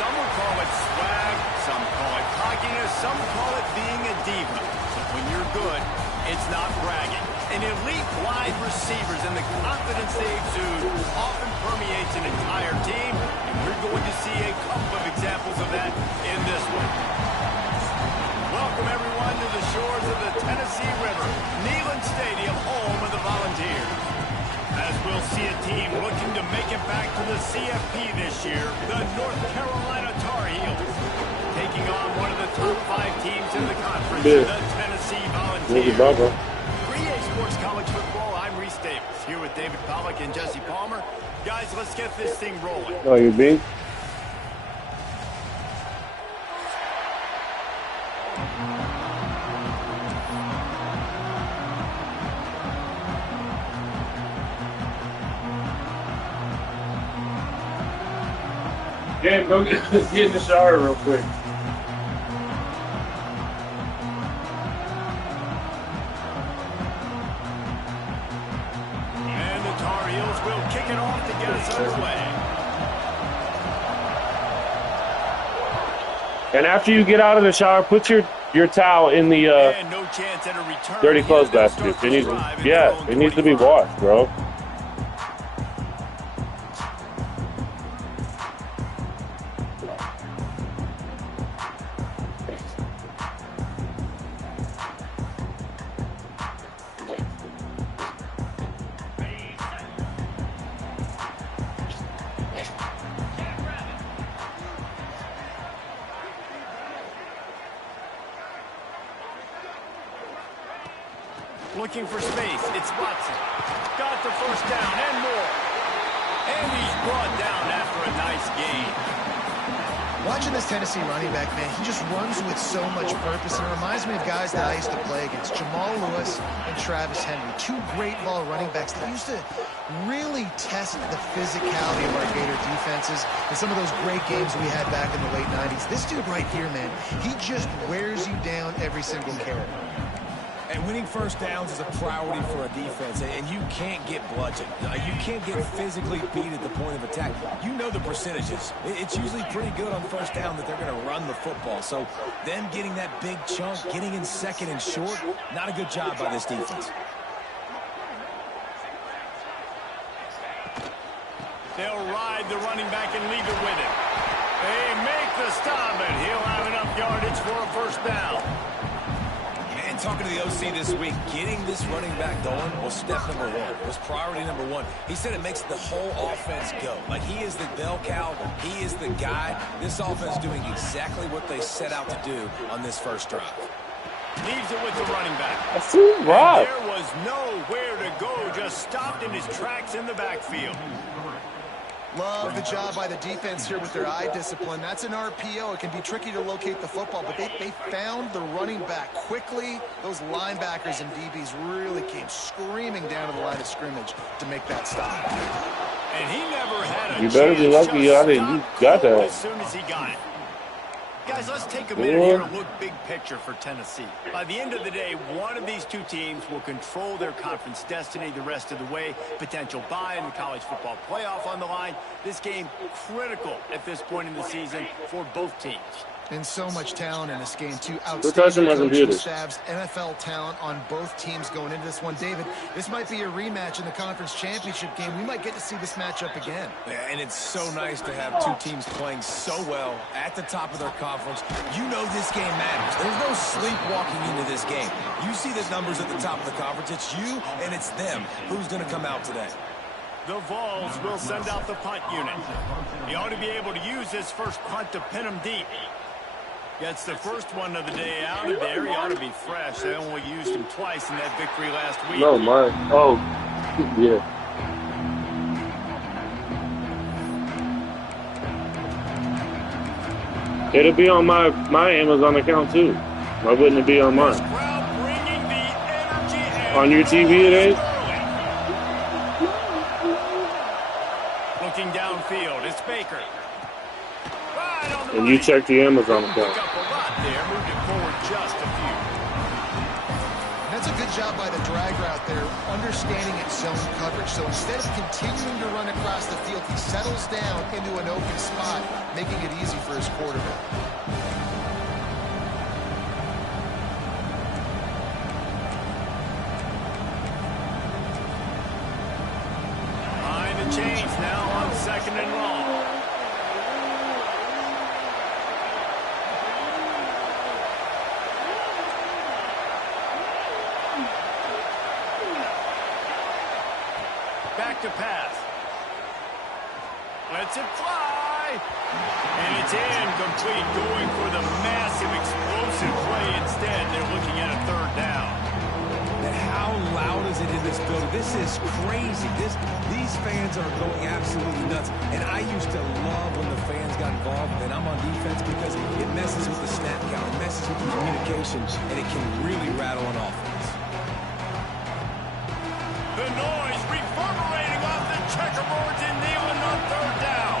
Some would call it swag, some call it cockiness, some call it being a diva. But when you're good, it's not bragging. An elite wide receivers and the confidence they exude often permeates an entire team, and we're going to see a couple of examples of that in this one. Welcome, everyone, to the shores of the Tennessee River, Neyland Stadium, home of the Volunteers. As we'll see a team looking to make it back to the CFP this year, the North Carolina Tar Heels, taking on one of the top 5 teams in the conference, the Tennessee Volunteers. 3A Sports College Football, I'm Reese Davis, here with David Pollack and Jesse Palmer. Guys, let's get this thing rolling. Oh, you beat? Yeah, go get in the shower real quick. And the Tar Heels will kick it off to get us underway. And after you get out of the shower, put your towel in the no chance at a return. dirty clothes basket. It needs to be washed, bro. Looking for space, it's Watson. Got the first down and more. And he's brought down after a nice gain. Watching this Tennessee running back, man, he just runs with so much purpose. And it reminds me of guys that I used to play against, Jamal Lewis and Travis Henry. 2 great ball running backs that used to really test the physicality of our Gator defenses in some of those great games we had back in the late 90s. This dude right here, man, he just wears you down every single carry. And winning first downs is a priority for a defense, and you can't get bludgeoned. You can't get physically beat at the point of attack. You know the percentages. It's usually pretty good on first down that they're going to run the football. So them getting that big chunk, getting in second and short, not a good job by this defense. They'll ride the running back and leave it with him. They make the stop, and he'll have enough yardage for a first down. And talking to the OC this week, getting this running back going was step number 1, was priority number 1. He said it makes the whole offense go. Like, he is the bell cow, he is the guy. This offense doing exactly what they set out to do on this first drive. Leaves it with the running back. That's too rough. There was nowhere to go, just stopped in his tracks in the backfield. Love the job by the defense here with their eye discipline. That's an RPO. It can be tricky to locate the football, but they found the running back quickly. Those linebackers and DBs really came screaming down to the line of scrimmage to make that stop. And he never had a You better be lucky you got that. as soon as he got it. Guys, let's take a minute here to look big picture for Tennessee. By the end of the day, one of these 2 teams will control their conference destiny the rest of the way. Potential bye in the college football playoff on the line. This game critical at this point in the season for both teams. And so much talent in this game, too. Outstanding coaching staffs, NFL talent on both teams going into this one. David, this might be a rematch in the conference championship game. We might get to see this matchup again. Yeah, and it's so nice to have 2 teams playing so well at the top of their conference. You know this game matters. There's no sleepwalking into this game. You see the numbers at the top of the conference. It's you and it's them. Who's going to come out today? The Vols will send out the punt unit. He ought to be able to use this first punt to pin him deep. Gets the first one of the day out of there. He ought to be fresh. They only used him twice in that victory last week. No, mine. Oh, yeah. It'll be on my Amazon account, too. Why wouldn't it be on mine? On your TV it is? Looking downfield, it's Baker. And you check the Amazon account. Pick up a lot there, moved it forward just a few. That's a good job by the drag route there, understanding its zone coverage. So instead of continuing to run across the field, he settles down into an open spot, making it easy for his quarterback. Behind the chains now on 2nd and long. Back to pass. Lets it fly. And it's incomplete, going for the massive explosive play instead. They're looking at a 3rd down. And how loud is it in this building? This is crazy. These fans are going absolutely nuts. And I used to love when the fans got involved, and I'm on defense, because it messes with the snap count, it messes with the communication, and it can really rattle an offense. The noise reverberating off the checkerboards in Neyland on 3rd down.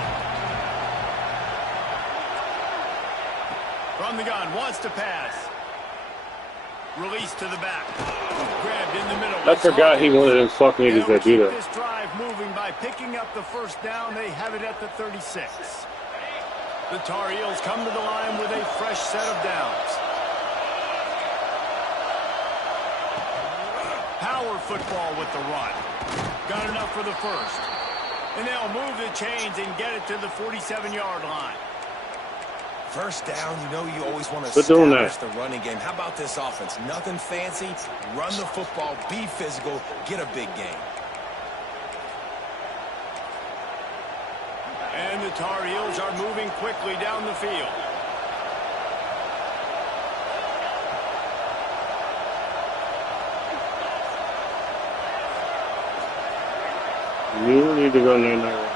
From the gun, wants to pass. Release to the back. Grabbed in the middle. I forgot he wanted them fuck niggas that do that. This drive moving by picking up the 1st down. They have it at the 36. The Tar Heels come to the line with a fresh set of downs. Power football with the run. Got enough for the 1st. And they'll move the chains and get it to the 47-yard line. 1st down, you know you always want to Quit doing establish that. the running game. How about this offense? Nothing fancy. Run the football, be physical, get a big gain. And the Tar Heels are moving quickly down the field. You need to go near there.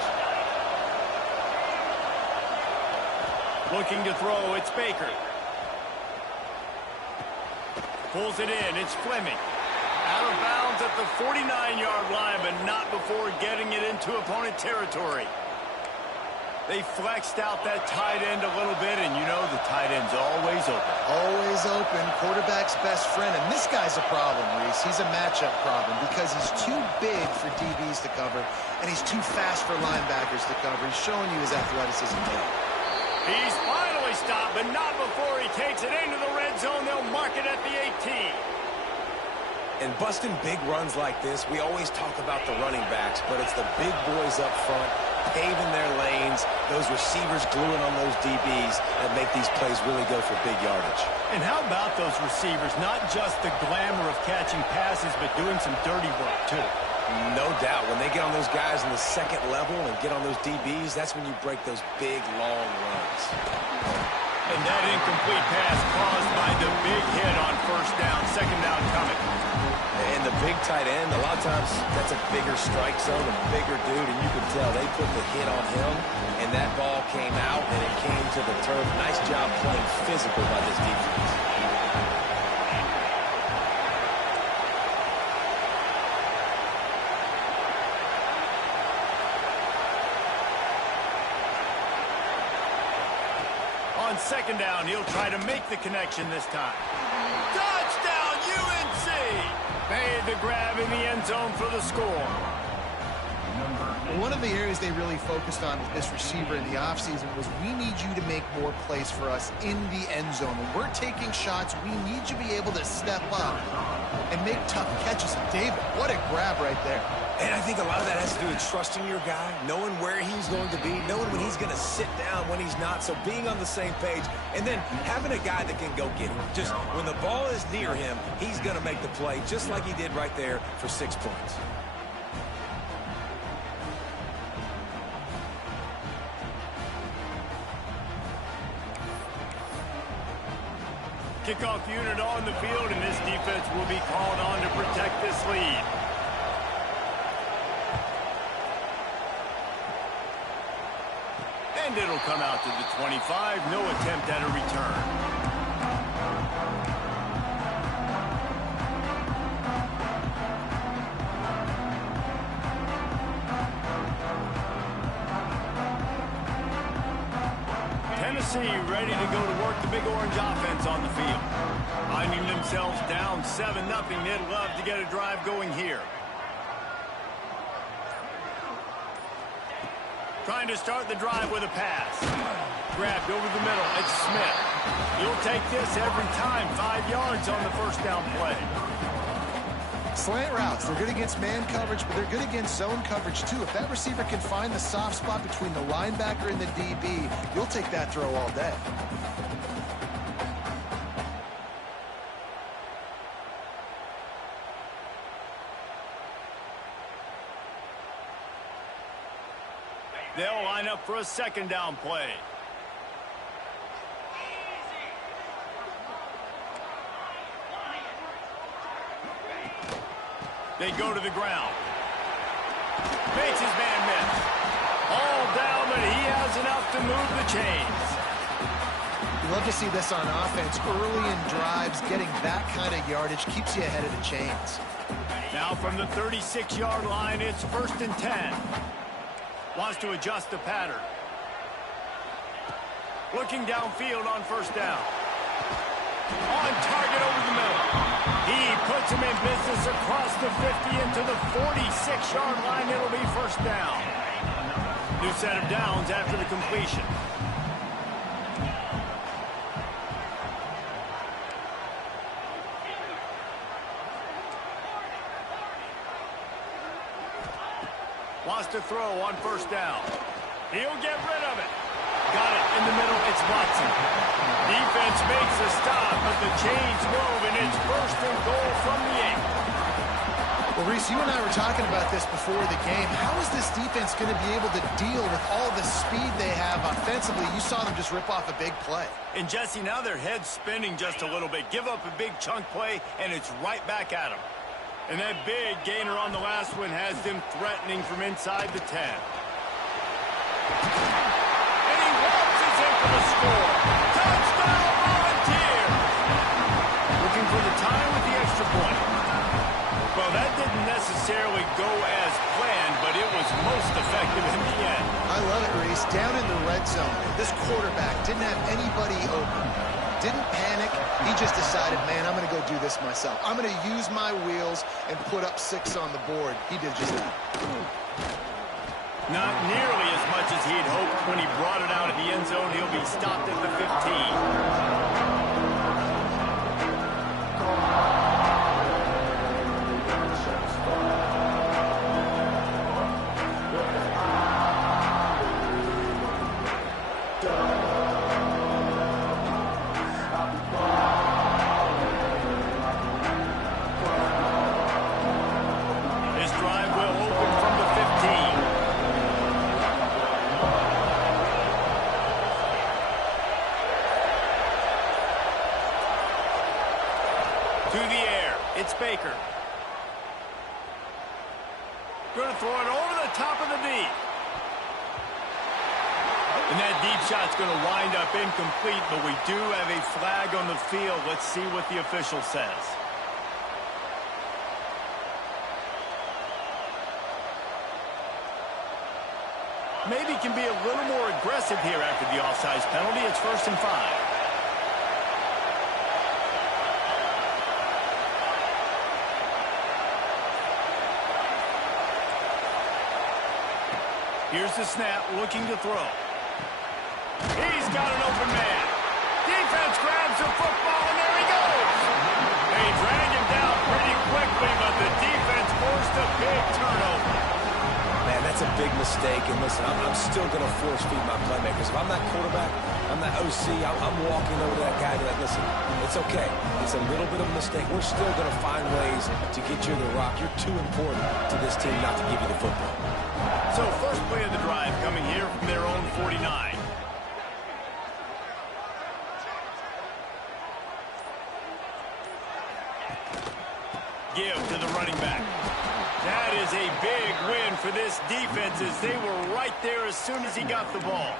Looking to throw, it's Baker. Pulls it in, it's Fleming. Out of bounds at the 49-yard line, but not before getting it into opponent territory. They flexed out that tight end a little bit, and you know the tight end's always open. Always open, quarterback's best friend. And this guy's a problem, Reese. He's a matchup problem because he's too big for DBs to cover, and he's too fast for linebackers to cover. He's showing you his athleticism there. He's finally stopped, but not before he takes it into the red zone. They'll mark it at the 18. And busting big runs like this, we always talk about the running backs, but it's the big boys up front, paving their lanes, those receivers gluing on those DBs that make these plays really go for big yardage. And how about those receivers? Not just the glamour of catching passes, but doing some dirty work, too. No doubt. When they get on those guys in the 2nd level and get on those DBs, that's when you break those big, long runs. And that incomplete pass caused by the big hit on 1st down, 2nd down coming. And the big tight end, a lot of times that's a bigger strike zone, a bigger dude, and you can tell they put the hit on him, and that ball came out, and it came to the turf. Nice job playing physical by this defense. On 2nd down, he'll try to make the connection this time. Touchdown, UNC! Made the grab in the end zone for the score. One of the areas they really focused on with this receiver in the offseason was we need you to make more plays for us in the end zone. When we're taking shots, we need you to be able to step up and make tough catches. David, what a grab right there. And I think a lot of that has to do with trusting your guy, knowing where he's going to be, knowing when he's going to sit down, when he's not, so being on the same page, and then having a guy that can go get him. Just when the ball is near him, he's going to make the play, just like he did right there for 6 points. Kickoff unit on the field, and this defense will be called on to protect this lead. And it'll come out to the 25. No attempt at a return. C ready to go to work the big orange offense on the field. Finding themselves down 7-0, they'd love to get a drive going here. Trying to start the drive with a pass. Grabbed over the middle. It's Smith. He'll take this every time. 5 yards on the first down play. Slant routes, they're good against man coverage, but they're good against zone coverage too. If that receiver can find the soft spot between the linebacker and the DB, you'll take that throw all day. They'll line up for a second down play. They go to the ground. Makes his man miss. All down, but he has enough to move the chains. You love to see this on offense. Early in drives, getting that kind of yardage keeps you ahead of the chains. Now from the 36-yard line, it's 1st and 10. Wants to adjust the pattern. Looking downfield on first down. On target over the middle. He puts him in business across the 50 into the 46-yard line. It'll be first down. New set of downs after the completion. Wants to throw on first down. He'll get rid of it. Got it in the middle. It's Watson. Defense makes a stop, but the chains move, and it's 1st and goal from the 8. Well, Reese, you and I were talking about this before the game. How is this defense going to be able to deal with all the speed they have offensively? You saw them just rip off a big play. And, Jesse, now their head's spinning just a little bit. Give up a big chunk play, and it's right back at them. And that big gainer on the last one has them threatening from inside the 10. And he waltzes in for the score. Touchdown, Volunteer! Looking for the time with the extra point. Well, that didn't necessarily go as planned, but it was most effective in the end. I love it, Reese. Down in the red zone, this quarterback didn't have anybody open. Didn't panic. He just decided, man, I'm going to go do this myself. I'm going to use my wheels and put up 6 on the board. He did just that. Not nearly as much as he'd hoped when he brought it out of the end zone. He'll be stopped at the 15. Baker. Going to throw it over the top of the deep. And that deep shot's going to wind up incomplete, but we do have a flag on the field. Let's see what the official says. Maybe can be a little more aggressive here after the offsides penalty. It's 1st and 5. Here's the snap, looking to throw. He's got an open man. Defense grabs the football, and there he goes. They drag him down pretty quickly, but the defense forced a big turnover. Man, that's a big mistake. And listen, I'm still going to force feed my playmakers. If I'm that quarterback, I'm that OC, I'm walking over to that guy and be like, listen, it's okay. It's a little bit of a mistake. We're still going to find ways to get you the rock. You're too important to this team not to give you the football. So first play of the drive coming here from their own 49. Give to the running back. That is a big win for this defense as they were right there as soon as he got the ball.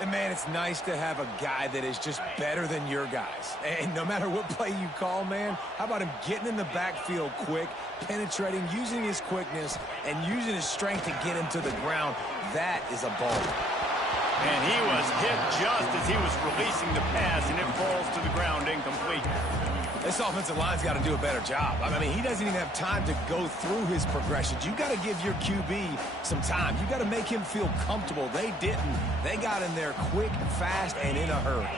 And, man, it's nice to have a guy that is just better than your guys. And no matter what play you call, man, how about him getting in the backfield quick, penetrating, using his quickness, and using his strength to get him to the ground? That is a ball. And he was hit just as he was releasing the pass, and it falls to the ground incomplete. This offensive line's got to do a better job. I mean, he doesn't even have time to go through his progressions. You got to give your QB some time. You got to make him feel comfortable. They didn't. They got in there quick, fast, and in a hurry.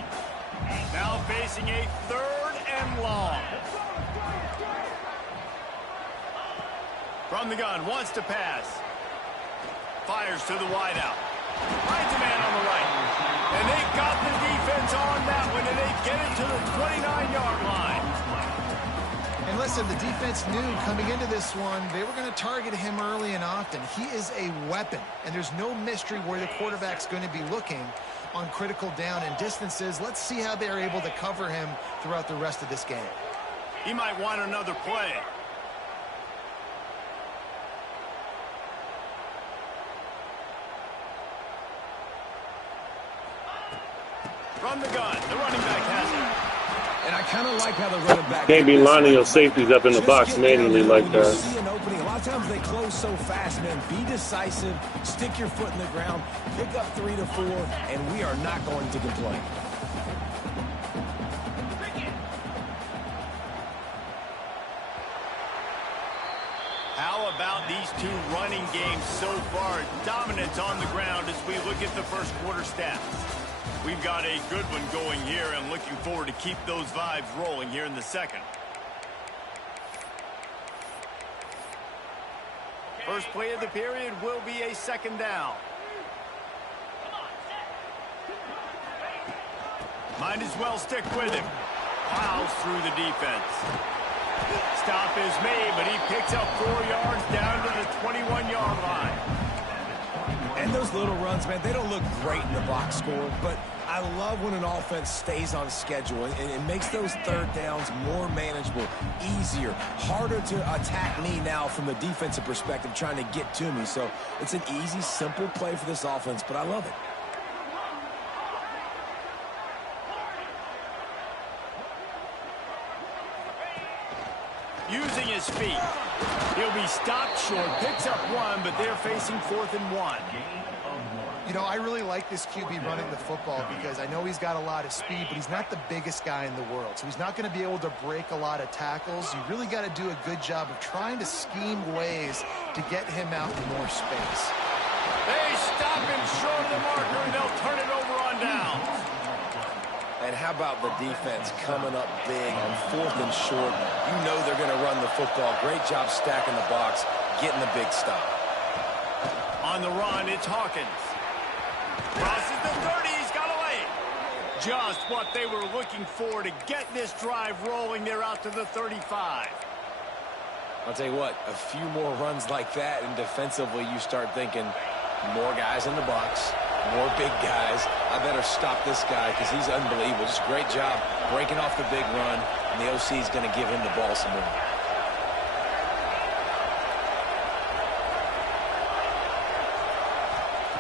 Now facing a 3rd and long. From the gun, wants to pass. Fires to the wideout. Finds a man on the right. And they got the defense on that one, and they get it to the 29-yard line. And listen, the defense knew coming into this one, they were going to target him early and often. He is a weapon, and there's no mystery where the quarterback's going to be looking on critical down and distances. Let's see how they're able to cover him throughout the rest of this game. He might want another play. From the gun, the running back has it. And I kind of like how the running back... Can't be lining your safeties up in the box manually like that. See an opening. A lot of times they close so fast, man. Be decisive, stick your foot in the ground, pick up 3 to 4, and we are not going to complain. How about these two running games so far? Dominance on the ground as we look at the first quarter stats. We've got a good one going here and looking forward to keep those vibes rolling here in the second. First play of the period will be a 2nd down. Might as well stick with him. Plows through the defense. Stop is made, but he picks up 4 yards down to the 21-yard line. And those little runs, man, they don't look great in the box score, but I love when an offense stays on schedule and it makes those 3rd downs more manageable, easier, harder to attack me now from the defensive perspective trying to get to me. So it's an easy, simple play for this offense, but I love it. Using his feet. He'll be stopped short, picks up 1, but they're facing 4th and 1. You know, I really like this QB running the football because I know he's got a lot of speed, but he's not the biggest guy in the world. So he's not going to be able to break a lot of tackles. You really got to do a good job of trying to scheme ways to get him out in more space. They stop him short of the marker, and they'll turn it over on downs. And how about the defense coming up big on 4th and short? You know they're going to run the football. Great job stacking the box, getting the big stop. On the run, it's Hawkins. Crosses the 30, he's got away. Just what they were looking for to get this drive rolling. They're out to the 35. I'll tell you what, a few more runs like that, and defensively you start thinking more guys in the box, more big guys. I better stop this guy because he's unbelievable. Just a great job breaking off the big run, and the OC is going to give him the ball some more.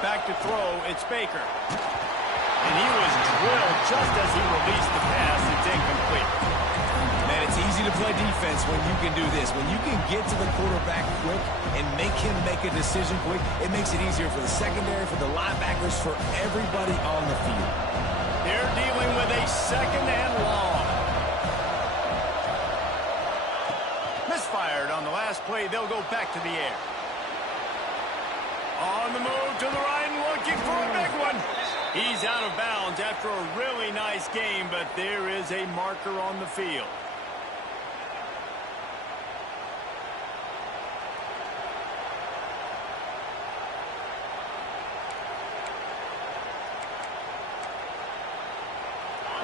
Back to throw, it's Baker. And he was drilled just as he released the pass. It's incomplete. Man, it's easy to play defense when you can do this. When you can get to the quarterback quick and make him make a decision quick, it makes it easier for the secondary, for the linebackers, for everybody on the field. They're dealing with a 2nd and long. Misfired on the last play. They'll go back to the air. On the move to the right and looking for a big one. He's out of bounds after a really nice game, but there is a marker on the field.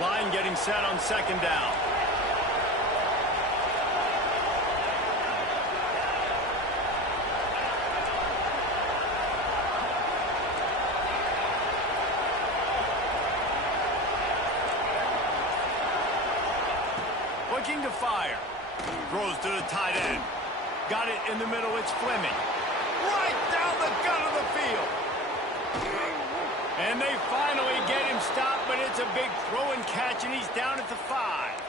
Line getting set on 2nd down. Looking to fire. Throws to the tight end. Got it in the middle. It's Fleming. Right down the gut of the field. And they finally get him stopped, but it's a big throw and catch, and he's down at the 5.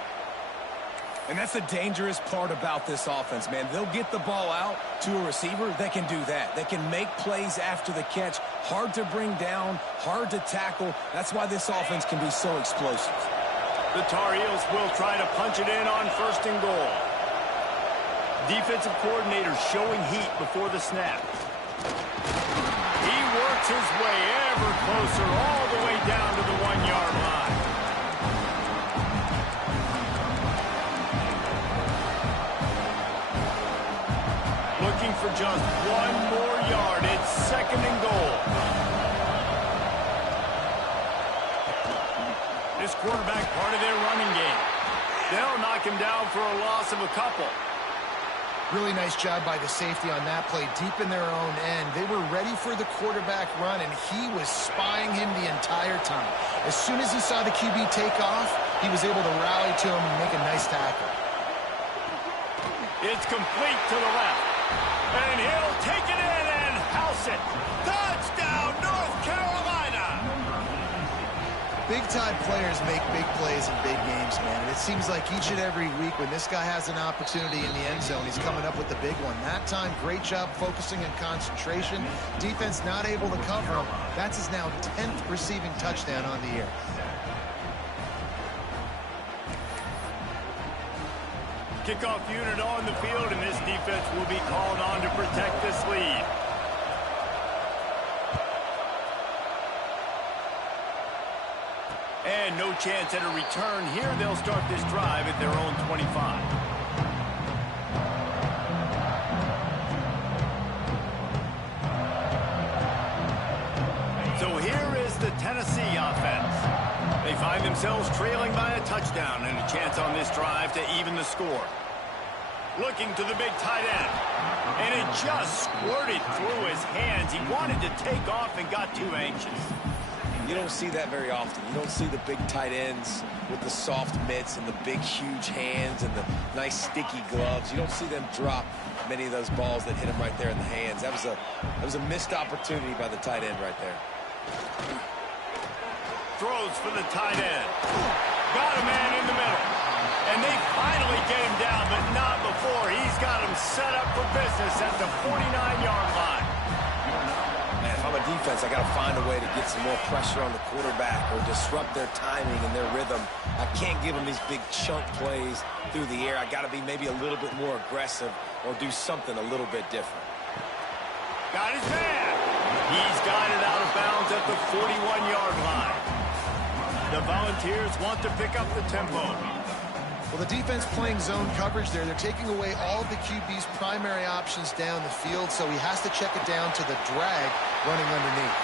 And that's the dangerous part about this offense, man. They'll get the ball out to a receiver. They can do that. They can make plays after the catch. Hard to bring down, hard to tackle. That's why this offense can be so explosive. The Tar Heels will try to punch it in on 1st and goal. Defensive coordinator showing heat before the snap. He works his way ever closer all the way down to the 1-yard line. Looking for just 1 more yard. It's 2nd and goal. This quarterback part of their running game. They'll knock him down for a loss of a couple. Really nice job by the safety on that play, deep in their own end. They were ready for the quarterback run, and he was spying him the entire time. As soon as he saw the QB take off, he was able to rally to him and make a nice tackle. It's complete to the left. And he'll take it in and house it. Touchdown, North Carolina! Big-time players make big plays in big games, man. And it seems like each and every week when this guy has an opportunity in the end zone, he's coming up with the big one. That time, great job focusing and concentration. Defense not able to cover him. That's his now 10th receiving touchdown on the year. Kickoff unit on the field, and this defense will be called on to protect this lead. And no chance at a return here. They'll start this drive at their own 25. So here is the Tennessee offense. They find themselves trailing by a touchdown and a chance on this drive to even the score. Looking to the big tight end. And it just squirted through his hands. He wanted to take off and got too anxious. You don't see that very often. You don't see the big tight ends with the soft mitts and the big, huge hands and the nice, sticky gloves. You don't see them drop many of those balls that hit them right there in the hands. That was a missed opportunity by the tight end right there. Throws for the tight end. Got a man in the middle. And they finally get him down, but not before. He's got him set up for business at the 49-yard line. Man, if I'm a defense, I got to find a way to get some more pressure on the quarterback or disrupt their timing and their rhythm. I can't give them these big chunk plays through the air. I got to be maybe a little bit more aggressive or do something a little bit different. Got his man. He's got it out of bounds at the 41-yard line. The Volunteers want to pick up the tempo. Well, the defense playing zone coverage there. They're taking away all of the QB's primary options down the field, so he has to check it down to the drag running underneath.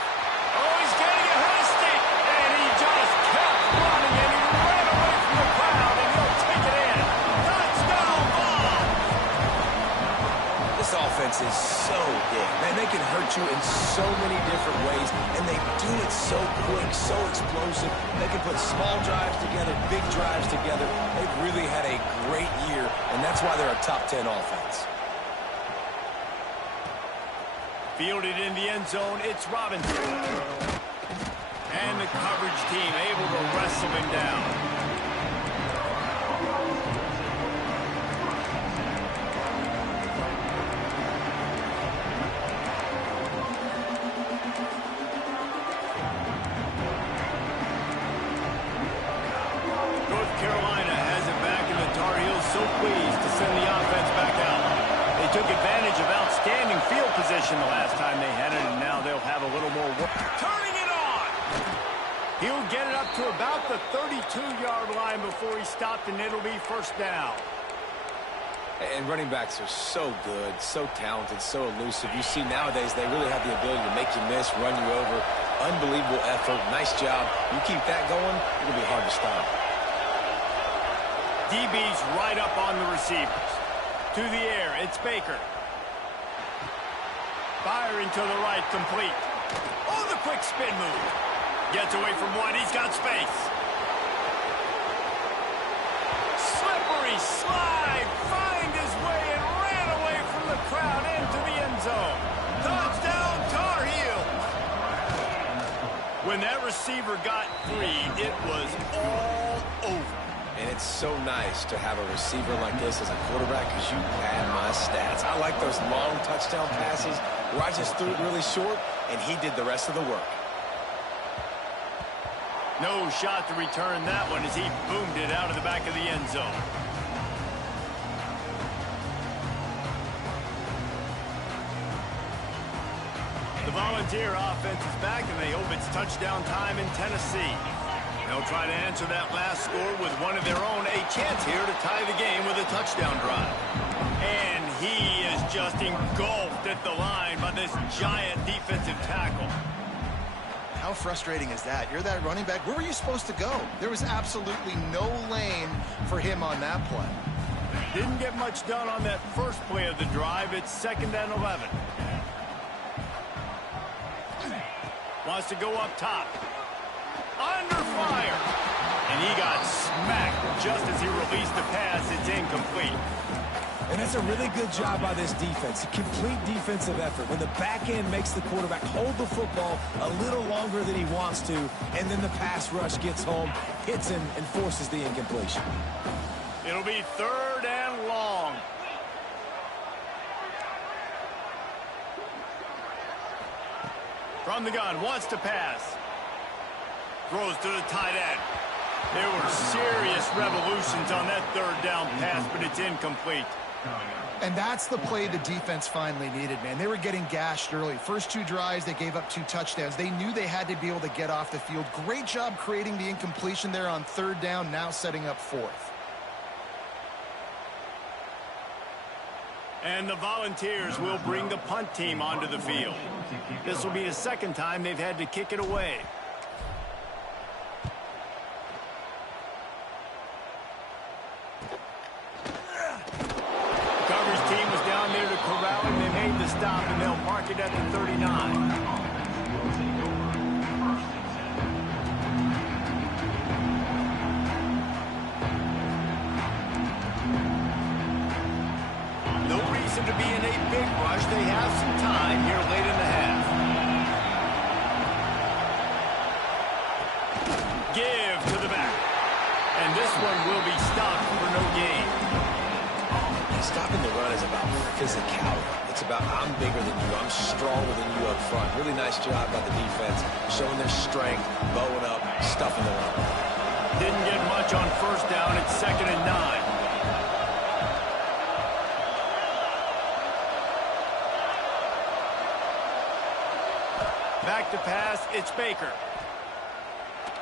Oh, he's getting ahead of stick, and he just kept running, and he ran away from the crowd, and he'll take it in. Touchdown ball! This offense is so good. Man, they can hurt you in so many different ways, and they do it so quick, so explosive. They can put small drives together, big drives together. They've really had a great year, and that's why they're a top 10 offense. Fielded in the end zone, it's Robinson. And the coverage team able to wrestle him down. So pleased to send the offense back out. They took advantage of outstanding field position the last time they had it, and now they'll have a little more work. Turning it on! He'll get it up to about the 32-yard line before he stopped, and it'll be 1st down. And running backs are so good, so talented, so elusive. You see nowadays they really have the ability to make you miss, run you over. Unbelievable effort. Nice job. You keep that going, it'll be hard to stop. DB's right up on the receivers. To the air, it's Baker. Firing to the right, complete. Oh, the quick spin move. Gets away from one, he's got space. Slippery slide, find his way and ran away from the crowd into the end zone. Touchdown, Tar Heels. When that receiver got 3, it was all over. And it's so nice to have a receiver like this as a quarterback because you pad my stats. I like those long touchdown passes where I just threw it really short, and he did the rest of the work. No shot to return that one as he boomed it out of the back of the end zone. The Volunteer offense is back, and they hope it's touchdown time in Tennessee. They'll try to answer that last score with one of their own. A chance here to tie the game with a touchdown drive. And he is just engulfed at the line by this giant defensive tackle. How frustrating is that? You're that running back. Where were you supposed to go? There was absolutely no lane for him on that play. Didn't get much done on that first play of the drive. It's 2nd and 11. Wants to go up top. Under fire. And he got smacked just as he released the pass. It's incomplete. And that's a really good job by this defense. A complete defensive effort. When the back end makes the quarterback hold the football a little longer than he wants to, and then the pass rush gets home, hits him, and forces the incompletion. It'll be 3rd and long. From the gun, wants to pass. Throws to the tight end. There were serious revolutions on that 3rd down pass, but it's incomplete. And that's the play the defense finally needed, man. They were getting gashed early. First 2 drives, they gave up 2 touchdowns. They knew they had to be able to get off the field. Great job creating the incompletion there on 3rd down, now setting up 4th. And the Volunteers will bring the punt team onto the field. This will be the 2nd time they've had to kick it away. The coverage team was down there to corral him. They made the stop, and they'll mark it at the 39. To be in a big rush. They have some time here late in the half. Give to the back. And this one will be stopped for no gain. Stopping the run is about physicality. It's about I'm bigger than you. I'm stronger than you up front. Really nice job by the defense, showing their strength, bowing up, stuffing the run. Didn't get much on 1st down. It's 2nd and 9. Back to pass, it's Baker.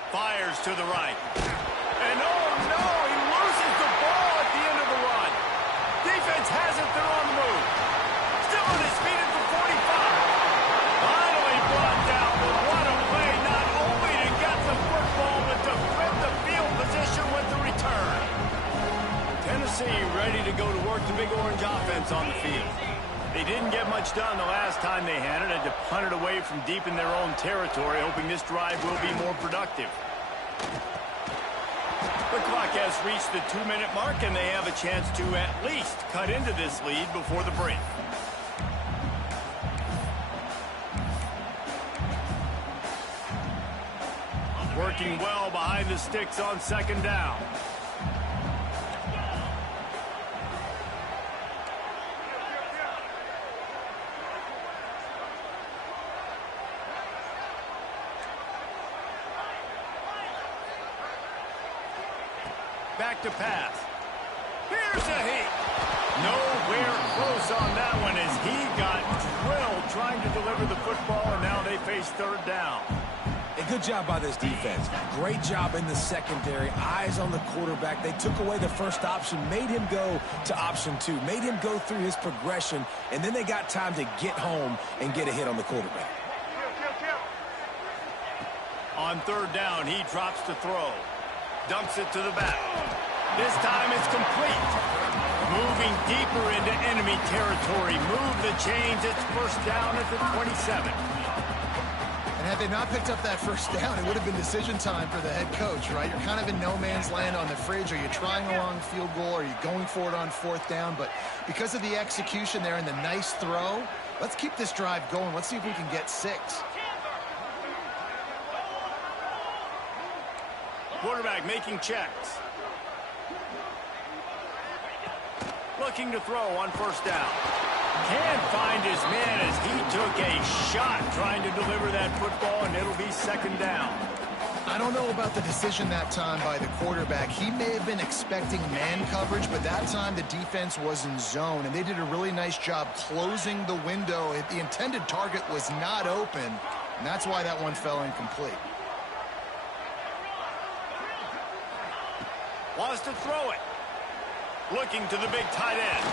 Fires to the right. And oh no, he loses the ball at the end of the run. Defense has it, they're on the move. Still on his feet at the 45. Finally brought down, but what a play, not only to get the football, but to flip the field position with the return. Tennessee ready to go to work the Big Orange offense on the field. They didn't get much done the last time they had it. Had to punt it away from deep in their own territory, hoping this drive will be more productive. The clock has reached the 2-minute mark, and they have a chance to at least cut into this lead before the break. Working well behind the sticks on 2nd down. Back to pass. Here's a hit. Nowhere close on that one as he got drilled trying to deliver the football, and now they face 3rd down. A good job by this defense. Great job in the secondary. Eyes on the quarterback. They took away the first option, made him go to option 2, made him go through his progression, and then they got time to get home and get a hit on the quarterback. On 3rd down, he drops to throw. Dumps it to the back. This time it's complete. Moving deeper into enemy territory. Move the chains. It's 1st down at the 27. And had they not picked up that 1st down, it would have been decision time for the head coach, right? You're kind of in no man's land on the fridge. Are you trying a long field goal? Are you going for it on 4th down? But because of the execution there and the nice throw, let's keep this drive going. Let's see if we can get 6. Quarterback making checks. looking to throw on first down. Can't find his man as he took a shot trying to deliver that football, and it'll be second down. I don't know about the decision that time by the quarterback. He may have been expecting man coverage, but that time the defense was in zone, and they did a really nice job closing the window. The intended target was not open, and that's why that one fell incomplete. Wants to throw it. Looking to the big tight end.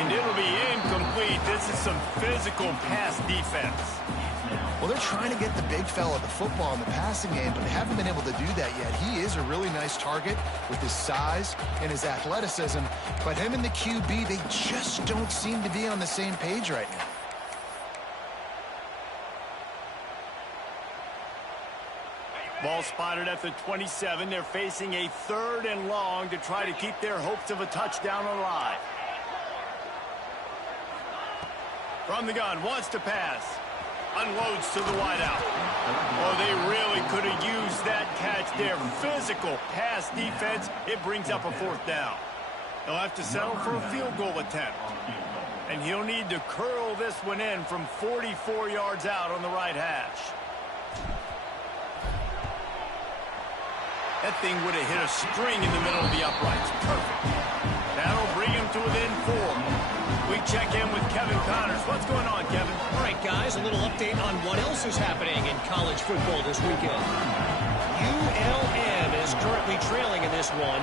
And it'll be incomplete. This is some physical pass defense. Well, they're trying to get the big fella the football in the passing game, but they haven't been able to do that yet. He is a really nice target with his size and his athleticism, but him and the QB, they just don't seem to be on the same page right now. Ball spotted at the 27. They're facing a 3rd and long to try to keep their hopes of a touchdown alive. From the gun, wants to pass. Unloads to the wideout. Oh, they really could have used that catch there. Physical pass defense. It brings up a 4th down. They'll have to settle for a field goal attempt. And he'll need to curl this one in from 44 yards out on the right hash. That thing would have hit a string in the middle of the uprights. Perfect. That'll bring him to within 4. We check in with Kevin Connors. What's going on, Kevin? All right, guys, a little update on what else is happening in college football this weekend. ULM is currently trailing in this one,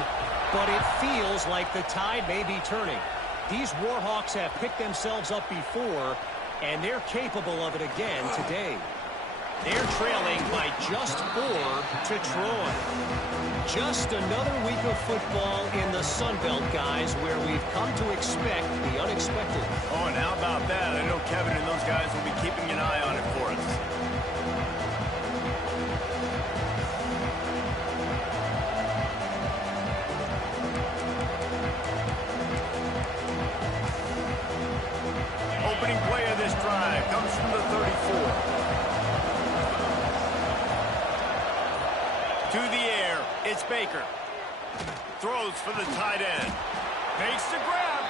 but it feels like the tide may be turning. These Warhawks have picked themselves up before, and they're capable of it again today. They're trailing by just 4 to Troy. Just another week of football in the Sun Belt, guys, where we've come to expect the unexpected. Oh, and how about that? I know Kevin and those guys will be keeping an eye on it for us. Opening play of this drive comes from the 34. To the air, it's Baker. Throws for the tight end. Makes the grab.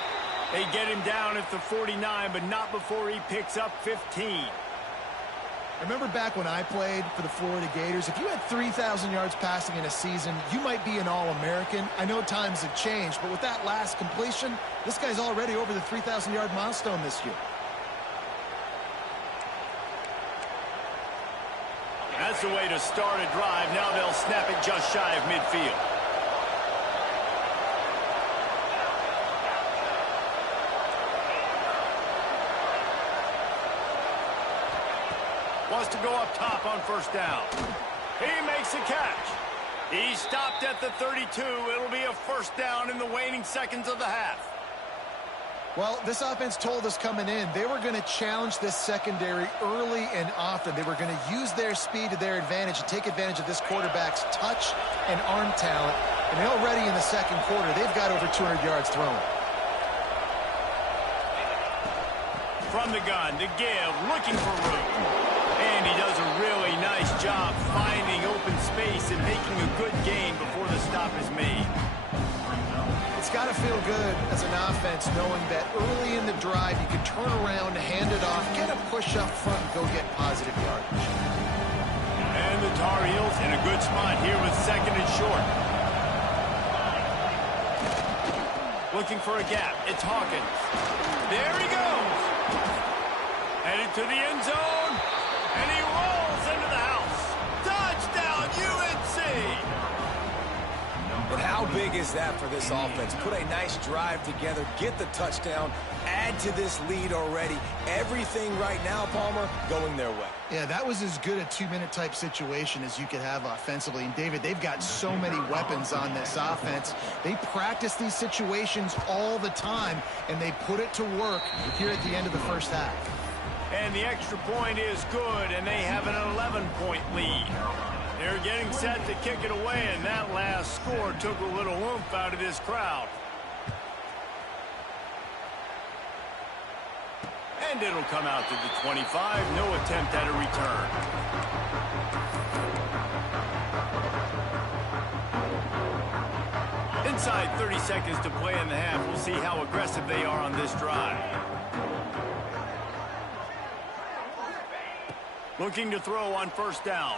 They get him down at the 49, but not before he picks up 15. I remember back when I played for the Florida Gators, if you had 3,000 yards passing in a season, you might be an All-American. I know times have changed, but with that last completion, this guy's already over the 3,000-yard milestone this year. That's the way to start a drive. Now they'll snap it just shy of midfield. Wants to go up top on first down. He makes a catch. He stopped at the 32. It'll be a first down in the waning seconds of the half. Well, this offense told us coming in they were going to challenge this secondary early and often. They were going to use their speed to their advantage and take advantage of this quarterback's touch and arm talent. And already in the second quarter, they've got over 200 yards thrown. From the gun to give, looking for room. And he does a really nice job finding open space and making a good gain before the stop is made. It's got to feel good as an offense knowing that early in the drive you can turn around, hand it off, get a push up front, and go get positive yardage. And the Tar Heels in a good spot here with 2nd and short. Looking for a gap. It's Hawkins. There he goes. Headed to the end zone. And he rolls into the house. Touchdown, UNC! But how big is that for this offense? Put a nice drive together, get the touchdown, add to this lead already. Everything right now, Palmer, going their way. Yeah, that was as good a 2-minute type situation as you could have offensively. And, David, they've got so many weapons on this offense. They practice these situations all the time, and they put it to work here at the end of the first half. And the extra point is good, and they have an 11-point lead. They're getting set to kick it away, and that last score took a little oomph out of this crowd. And it'll come out to the 25. No attempt at a return. Inside 30 seconds to play in the half. We'll see how aggressive they are on this drive. Looking to throw on first down.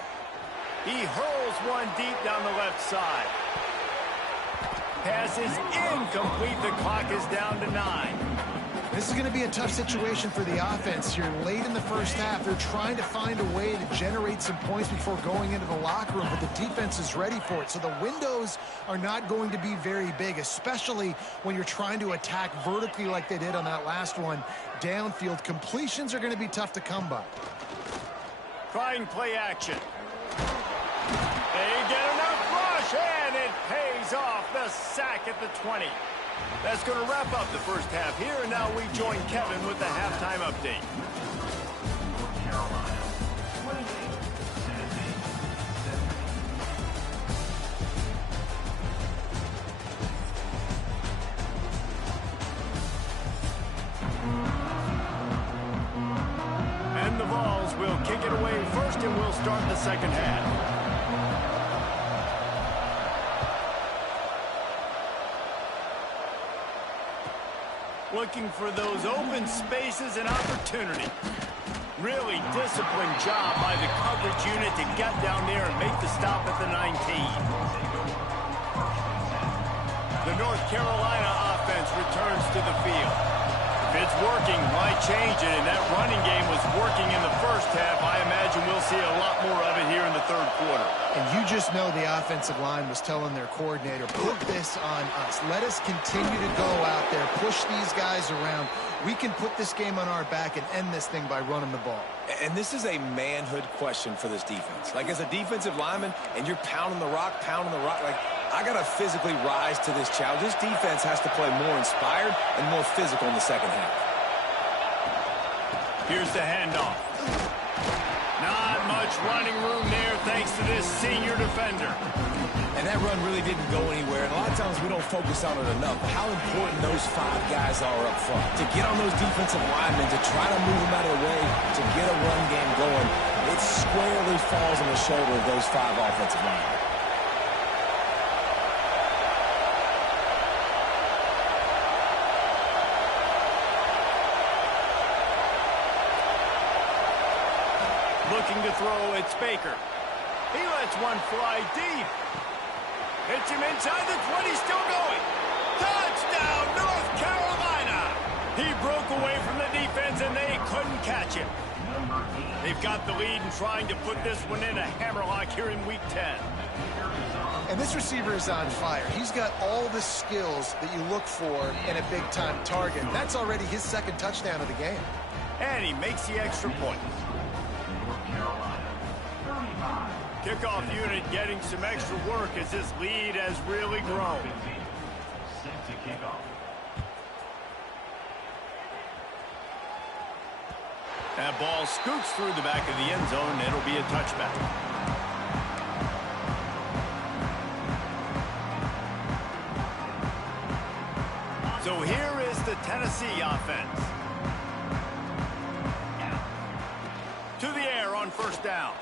He hurls one deep down the left side. Pass is incomplete. The clock is down to 9. This is going to be a tough situation for the offense here. Late in the first half, they're trying to find a way to generate some points before going into the locker room, but the defense is ready for it. So the windows are not going to be very big, especially when you're trying to attack vertically like they did on that last one. Downfield completions are going to be tough to come by. Trying play action. They get enough rush, and it pays off. The sack at the 20. That's going to wrap up the first half here, and now we join Kevin with the halftime update. And the Vols will kick it away first, and we'll start the second half. Looking for those open spaces and opportunity. Really disciplined job by the coverage unit to get down there and make the stop at the 19. The North Carolina offense returns to the field. If it's working, why change it? And that running game was working in the first half. I imagine we'll see a lot more of it here in the third quarter. And you just know the offensive line was telling their coordinator, put this on us. Let us continue to go out there, push these guys around. We can put this game on our back and end this thing by running the ball. And this is a manhood question for this defense. Like, as a defensive lineman, and you're pounding the rock, like, I got to physically rise to this challenge. This defense has to play more inspired and more physical in the second half. Here's the handoff. Not much running room there thanks to this senior defender. And that run really didn't go anywhere. And a lot of times we don't focus on it enough. How important those 5 guys are up front. To get on those defensive linemen, to try to move them out of the way, to get a run game going, it squarely falls on the shoulder of those 5 offensive linemen. Looking to throw, it's Baker. He lets one fly deep. Hits him inside the 20, still going. Touchdown, North Carolina! He broke away from the defense, and they couldn't catch him. They've got the lead and trying to put this one in a hammerlock here in Week 10. And this receiver is on fire. He's got all the skills that you look for in a big-time target. That's already his second touchdown of the game. And he makes the extra point. Kickoff unit getting some extra work as this lead has really grown. That ball scoots through the back of the end zone, and it'll be a touchback. So here is the Tennessee offense. To the air on first down.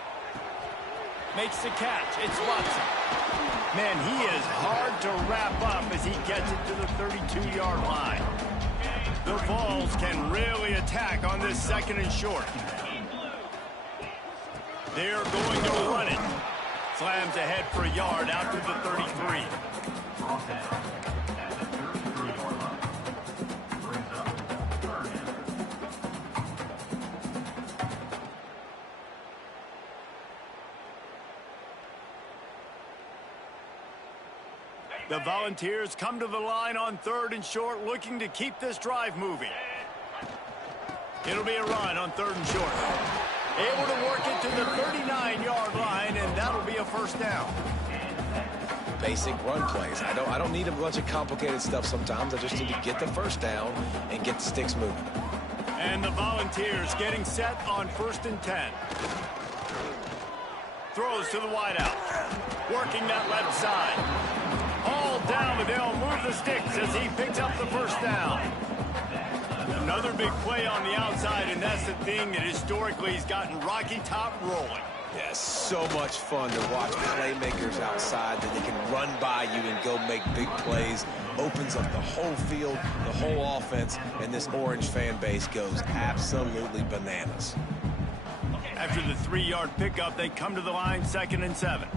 Makes the catch. It's Watson. Man, he is hard to wrap up as he gets it to the 32-yard line. The Vols can really attack on this second and short. They're going to run it. Slams ahead for a yard out to the 33. The Volunteers come to the line on third and short, looking to keep this drive moving. It'll be a run on third and short. Able to work it to the 39-yard line, and that'll be a first down. Basic run plays. I don't need a bunch of complicated stuff sometimes. I just need to get the first down and get the sticks moving. And the Volunteers getting set on 1st and 10. Throws to the wideout. Working that left side. All down, but they'll move the sticks as he picks up the first down. Another big play on the outside, and that's the thing that historically has gotten Rocky Top rolling. Yeah, so much fun to watch playmakers outside that they can run by you and go make big plays. Opens up the whole field, the whole offense, and this Orange fan base goes absolutely bananas. After the 3-yard pickup, they come to the line, 2nd and 7.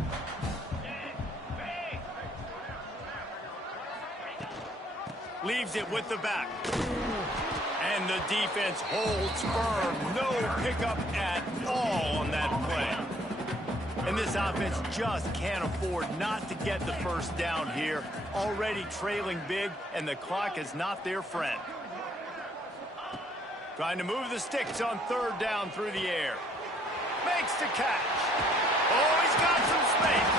Leaves it with the back. And the defense holds firm. No pickup at all on that play. And this offense just can't afford not to get the first down here. Already trailing big, and the clock is not their friend. Trying to move the sticks on 3rd down through the air. Makes the catch. Oh, he's got some space.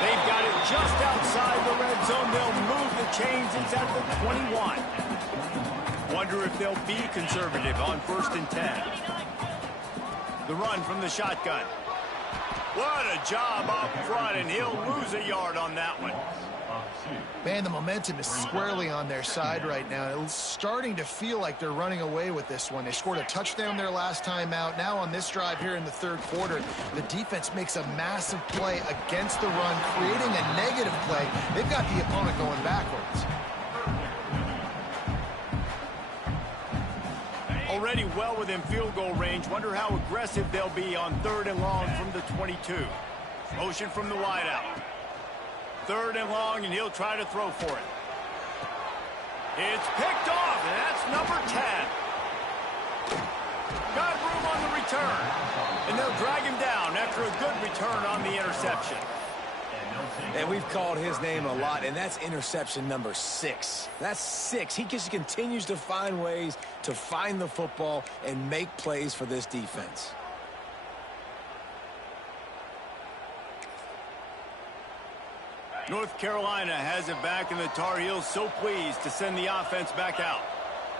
They've got it just outside the red zone. They'll move the chains. It's at the 21. Wonder if they'll be conservative on 1st and 10. The run from the shotgun. What a job up front, and he'll lose a yard on that one. Man, the momentum is squarely on their side right now. It's starting to feel like they're running away with this one. They scored a touchdown their last time out. Now on this drive here in the 3rd quarter, the defense makes a massive play against the run, creating a negative play. They've got the opponent going backwards. Already well within field goal range. Wonder how aggressive they'll be on 3rd and long from the 22. Motion from the wideout. 3rd and long, and he'll try to throw for it. It's picked off, and that's number 10. Got room on the return. And they'll drag him down after a good return on the interception. And we've called his name a lot, and that's interception number 6. That's 6. He just continues to find ways to find the football and make plays for this defense. North Carolina has it back, and the Tar Heels so pleased to send the offense back out.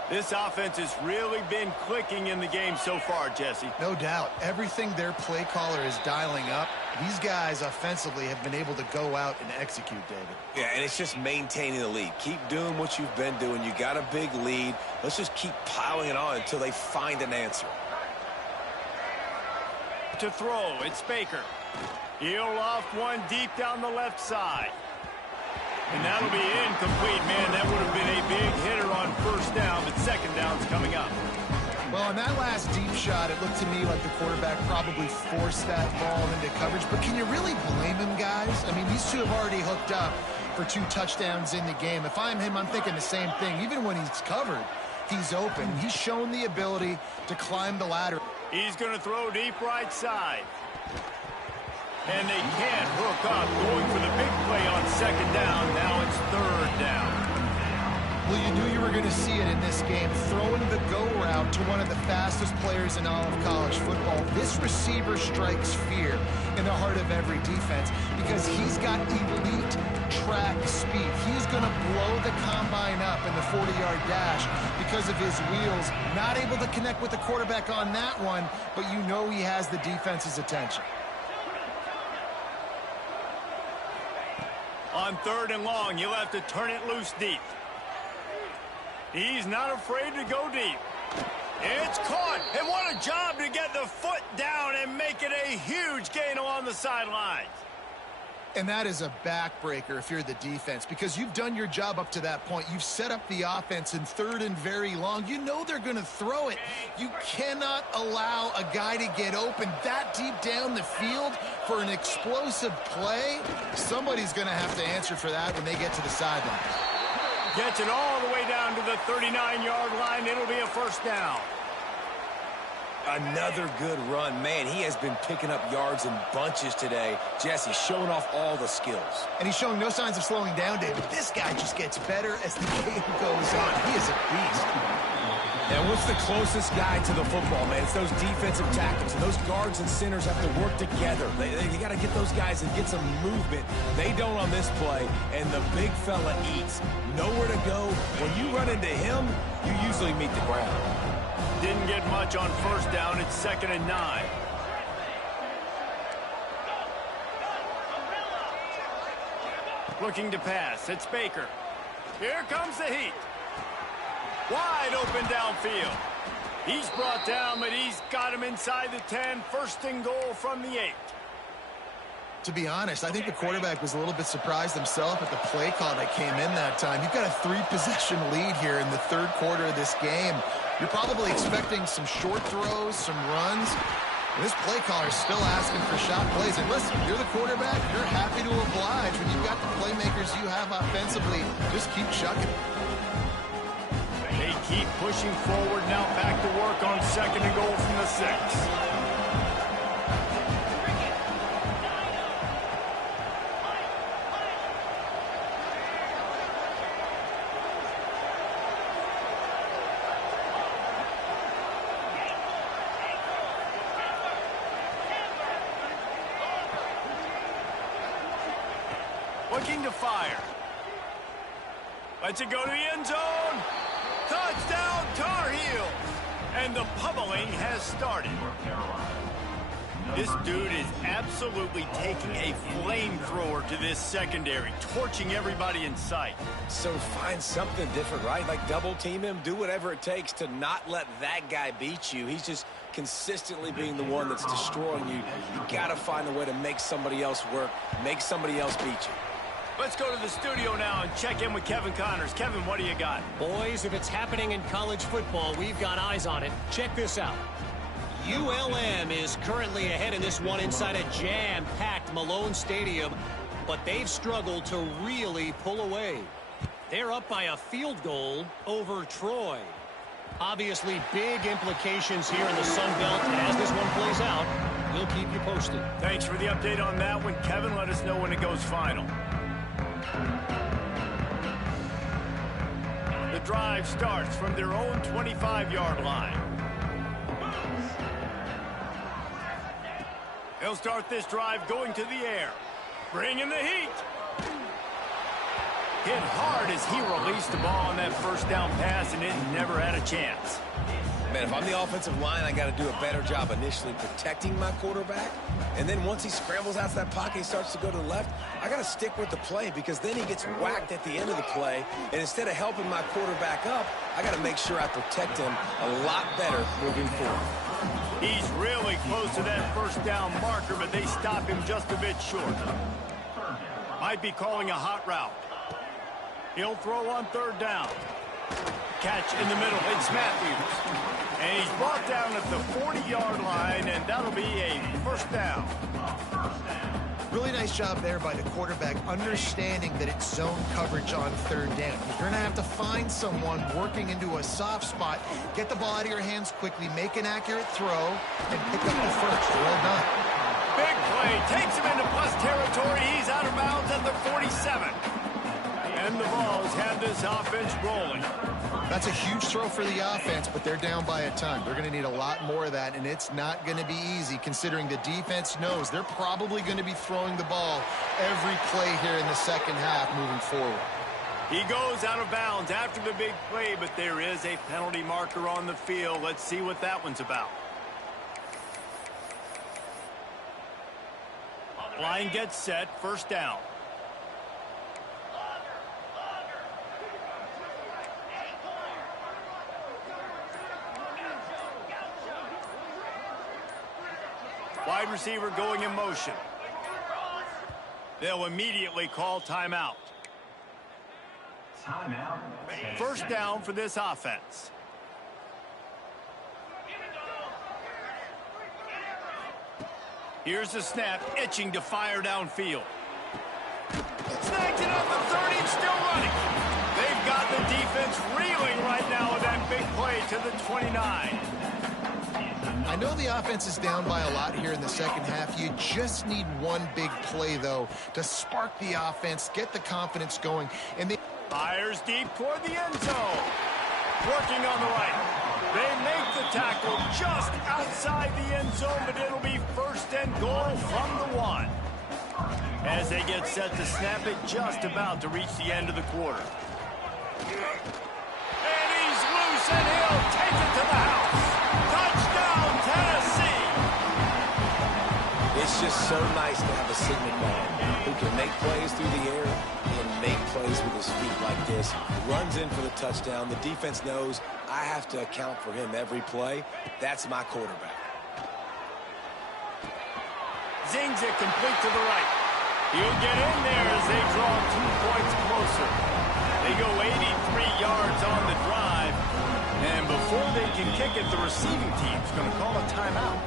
This offense has really been clicking in the game so far, Jesse. No doubt. Everything their play caller is dialing up, these guys offensively have been able to go out and execute, David. Yeah, and it's just maintaining the lead. Keep doing what you've been doing. You got a big lead. Let's just keep piling it on until they find an answer. To throw, it's Baker. He'll loft one deep down the left side. And that'll be incomplete, man. That would have been a big hitter on 1st down, but 2nd down's coming up. Well, on that last deep shot, it looked to me like the quarterback probably forced that ball into coverage. But can you really blame him, guys? I mean, these two have already hooked up for 2 touchdowns in the game. If I'm him, I'm thinking the same thing. Even when he's covered, he's open. He's shown the ability to climb the ladder. He's going to throw deep right side. And they can't hook up, going for the big play on 2nd down. Now it's 3rd down. Well, you knew you were going to see it in this game. Throwing the go route to one of the fastest players in all of college football. This receiver strikes fear in the heart of every defense because he's got elite track speed. He's going to blow the combine up in the 40-yard dash because of his wheels. Not able to connect with the quarterback on that one, but you know he has the defense's attention. On 3rd and long, you'll have to turn it loose deep. He's not afraid to go deep. It's caught, and what a job to get the foot down and make it a huge gain along the sidelines. And that is a backbreaker if you're the defense, because you've done your job up to that point. You've set up the offense in 3rd and very long. You know they're going to throw it. You cannot allow a guy to get open that deep down the field for an explosive play. Somebody's going to have to answer for that when they get to the sideline. Gets it all the way down to the 39-yard line. It'll be a 1st down. Another good run. Man, he has been picking up yards in bunches today. Jesse showing off all the skills. And he's showing no signs of slowing down, David. This guy just gets better as the game goes on. He is a beast. And what's the closest guy to the football, man? It's those defensive tackles. And those guards and centers have to work together. They got to get those guys and get some movement. They don't on this play. And the big fella eats. Nowhere to go. When you run into him, you usually meet the ground. Didn't get much on 1st down. It's 2nd and 9. Looking to pass. It's Baker. Here comes the heat. Wide open downfield. He's brought down, but he's got him inside the 10. First and goal from the 8. To be honest, I think the quarterback was a little bit surprised himself at the play call that came in that time. You've got a 3-possession lead here in the third quarter of this game. You're probably expecting some short throws, some runs. And this play caller is still asking for shot plays. And listen, you're the quarterback. You're happy to oblige. When you've got the playmakers you have offensively, just keep chucking. They keep pushing forward. Now back to work on second and goal from the 6. Looking to fire. Lets it go to the end zone. Touchdown, Tar Heels. And the pummeling has started. This dude is absolutely taking a flamethrower to this secondary, torching everybody in sight. So find something different, right? Like double team him, do whatever it takes to not let that guy beat you. He's just consistently being the one that's destroying you. You got to find a way to make somebody else work, make somebody else beat you. Let's go to the studio now and check in with Kevin Connors. Kevin, what do you got? Boys, if it's happening in college football, we've got eyes on it. Check this out. ULM is currently ahead in this one inside a jam-packed Malone Stadium, but they've struggled to really pull away. They're up by a field goal over Troy. Obviously, big implications here in the Sun Belt, and as this one plays out, we'll keep you posted. Thanks for the update on that one, Kevin. Let us know when it goes final. The drive starts from their own 25-yard line. He'll start this drive going to the air. Bringing the heat. Hit hard as he released the ball on that first down pass, and it never had a chance. Man, if I'm the offensive line, I got to do a better job initially protecting my quarterback. And then once he scrambles out of that pocket, he starts to go to the left, I got to stick with the play because then he gets whacked at the end of the play. And instead of helping my quarterback up, I got to make sure I protect him a lot better moving forward. He's really close to that first down marker, but they stop him just a bit short. Might be calling a hot route. He'll throw on third down. Catch in the middle. It's Matthews. And he's brought down at the 40-yard line, and that'll be a first down. Really nice job there by the quarterback, understanding that it's zone coverage on third down. You're going to have to find someone working into a soft spot, get the ball out of your hands quickly, make an accurate throw, and pick up the first. Well done. Big play. Takes him into plus territory. He's out of bounds at the 47. And the Vols have this offense rolling. That's a huge throw for the offense, but they're down by a ton. They're going to need a lot more of that, and it's not going to be easy considering the defense knows they're probably going to be throwing the ball every play here in the second half moving forward. He goes out of bounds after the big play, but there is a penalty marker on the field. Let's see what that one's about. Line gets set, first down. Wide receiver going in motion. They'll immediately call timeout. First down for this offense. Here's the snap, itching to fire downfield. Snagged it at the 30, still running. They've got the defense reeling right now with that big play to the 29. I know the offense is down by a lot here in the second half. You just need one big play, though, to spark the offense, get the confidence going. And they fires deep toward the end zone. Working on the right. They make the tackle just outside the end zone, but it'll be first and goal from the 1. As they get set to snap it, just about to reach the end of the quarter. And he's loose, and he'll take it to the house. Touchdown, Tennessee! It's just so nice to have a signal man who can make plays through the air and make plays with his feet like this. Runs in for the touchdown. The defense knows I have to account for him every play. That's my quarterback. Zings it complete to the right. He'll get in there as they draw 2 points closer. They go 83 yards on the drive. And before they can kick it, the receiving team's going to call a timeout.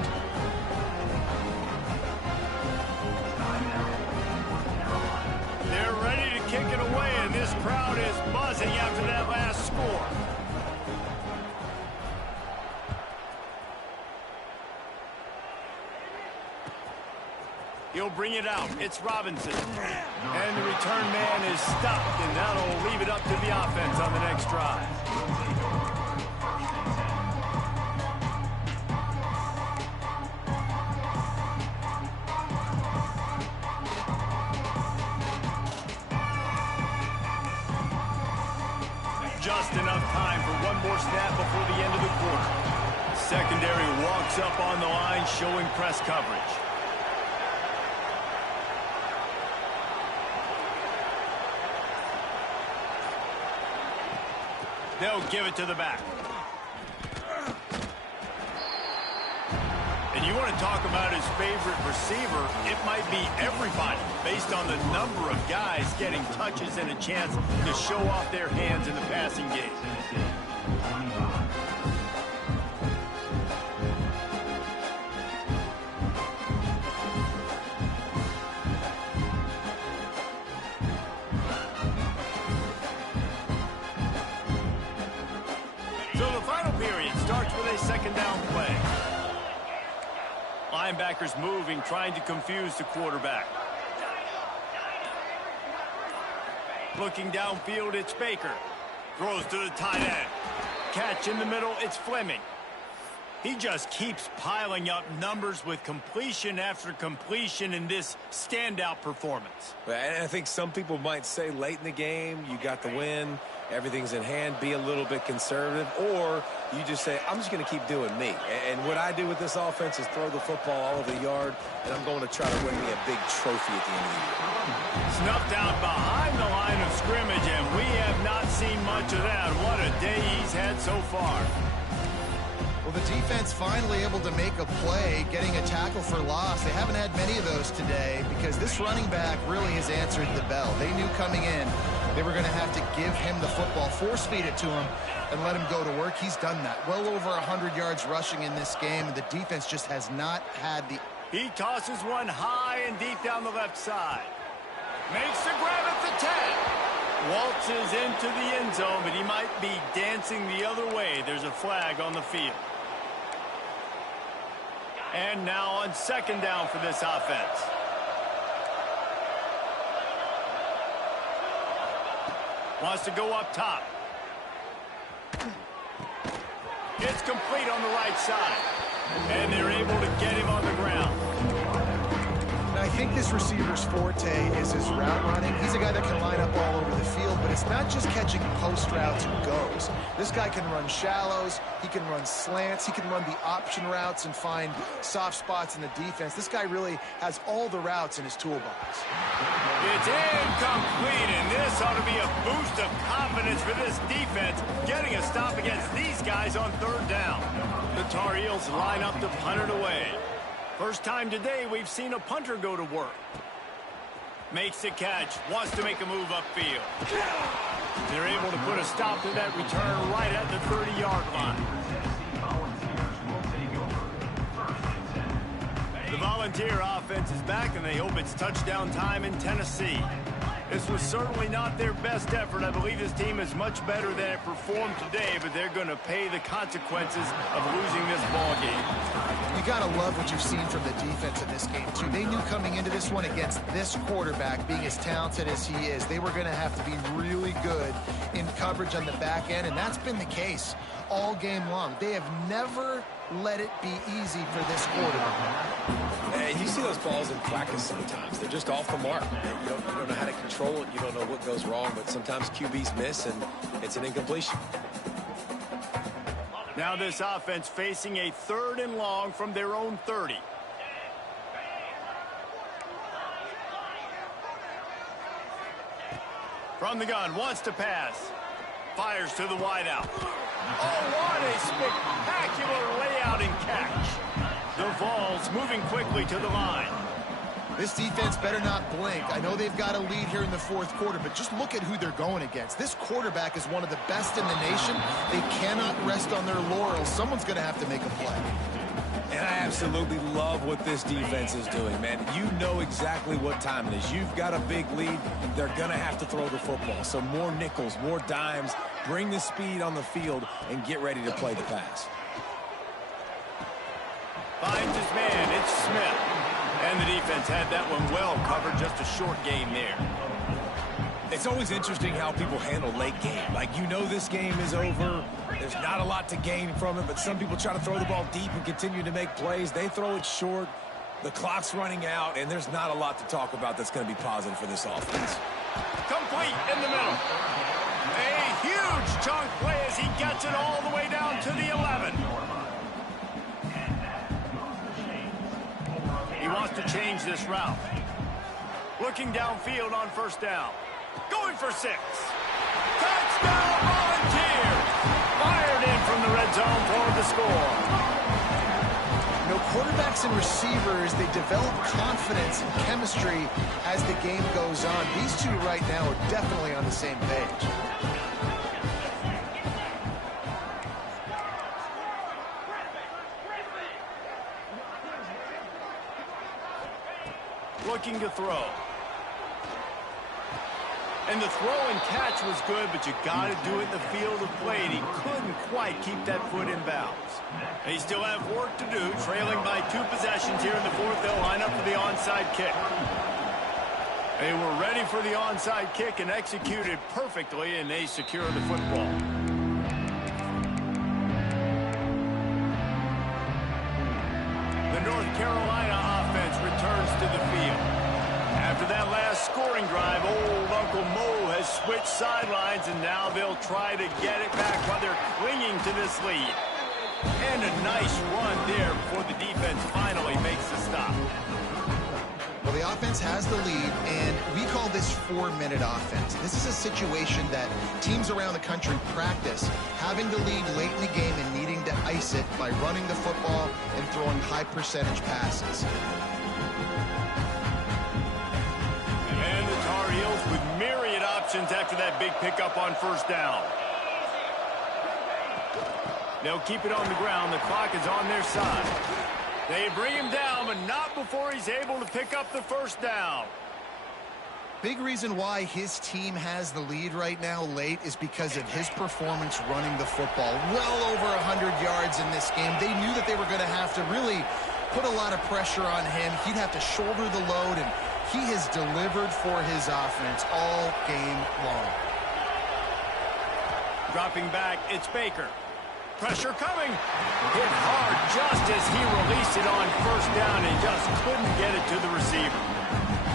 They're ready to kick it away, and this crowd is buzzing after that last score. He'll bring it out. It's Robinson. And the return man is stopped, and that'll leave it up to the offense on the next drive. Just enough time for one more snap before the end of the quarter. Secondary walks up on the line, showing press coverage. They'll give it to the back. And you want to talk about his favorite receiver, it might be everybody based on the number of guys getting touches and a chance to show off their hands in the passing game. So the final period starts with a second down play. Linebackers moving, trying to confuse the quarterback. Looking downfield, it's Baker. Throws to the tight end. Catch in the middle, it's Fleming. He just keeps piling up numbers with completion after completion in this standout performance. And I think some people might say late in the game, you got the win, everything's in hand, be a little bit conservative, or you just say, I'm just going to keep doing me. And what I do with this offense is throw the football all over the yard, and I'm going to try to win me a big trophy at the end of the year. Snuffed out behind the line of scrimmage, and we have not seen much of that. What a day he's had so far. Well, the defense finally able to make a play, getting a tackle for loss. They haven't had many of those today because this running back really has answered the bell. They knew coming in they were going to have to give him the football, force feed it to him, and let him go to work. He's done that. Well over 100 yards rushing in this game, and the defense just has not had the... He tosses one high and deep down the left side. Makes the grab at the 10. Waltzes into the end zone, but he might be dancing the other way. There's a flag on the field. And now on second down for this offense. Wants to go up top. It's complete on the right side. And they're able to get him on the ground. I think this receiver's forte is his route running. He's a guy that can line up all over the field, but it's not just catching post routes and goes. This guy can run shallows, he can run slants, he can run the option routes and find soft spots in the defense. This guy really has all the routes in his toolbox. It's incomplete, and this ought to be a boost of confidence for this defense, getting a stop against these guys on third down. The Tar Heels line up to punt it away. First time today we've seen a punter go to work. Makes the catch, wants to make a move upfield. They're able to put a stop to that return right at the 30-yard line. The Volunteer offense is back, and they hope it's touchdown time in Tennessee. This was certainly not their best effort. I believe this team is much better than it performed today, but they're going to pay the consequences of losing this ball game. You got to love what you've seen from the defense in this game, too. They knew coming into this one against this quarterback, being as talented as he is, they were going to have to be really good in coverage on the back end, and that's been the case all game long. They have never let it be easy for this quarterback. And you see those balls in practice sometimes. They're just off the mark. You don't know how to control it. You don't know what goes wrong, but sometimes QBs miss, and it's an incompletion. Now this offense facing a 3rd and long from their own 30. From the gun, wants to pass. Fires to the wideout. Oh, what a spectacular layout and catch. The Vols moving quickly to the line. This defense better not blink. I know they've got a lead here in the fourth quarter, but just look at who they're going against. This quarterback is one of the best in the nation. They cannot rest on their laurels. Someone's going to have to make a play. And I absolutely love what this defense is doing, man. You know exactly what time it is. You've got a big lead. They're going to have to throw the football. So more nickels, more dimes, bring the speed on the field, and get ready to play the pass. Finds his man. It's Smith. And the defense had that one well covered. Just a short game there. It's always interesting how people handle late game. Like, you know this game is over. There's not a lot to gain from it, but some people try to throw the ball deep and continue to make plays. They throw it short. The clock's running out, and there's not a lot to talk about that's going to be positive for this offense. Complete in the middle. A huge chunk play as he gets it all the way down to the 11. He wants to change this route. Looking downfield on first down. Going for 6. Touchdown Volunteers! Fired in from the red zone for the score. You know, quarterbacks and receivers, they develop confidence and chemistry as the game goes on. These two right now are definitely on the same page. Looking to throw. And the throw and catch was good, but you got to do it in the field of play, and he couldn't quite keep that foot in bounds. They still have work to do, trailing by 2 possessions here in the fourth. They'll line up for the onside kick. They were ready for the onside kick and executed perfectly, and they secure the football. The North Carolina offense returns to the field. After that last scoring drive, old Uncle Mo has switched sidelines, and now they'll try to get it back while they're clinging to this lead. And a nice run there before the defense finally makes the stop. Well, the offense has the lead, and we call this 4-minute offense. This is a situation that teams around the country practice, having the lead late in the game and needing to ice it by running the football and throwing high-percentage passes. And the Tar Heels with myriad options after that big pickup on first down. They'll keep it on the ground. The clock is on their side. They bring him down, but not before he's able to pick up the first down. Big reason why his team has the lead right now late is because of his performance running the football. Well over 100 yards in this game. They knew that they were going to have to really put a lot of pressure on him. He'd have to shoulder the load, and he has delivered for his offense all game long. Dropping back, it's Baker. Pressure coming. Hit hard just as he released it on first down and just couldn't get it to the receiver.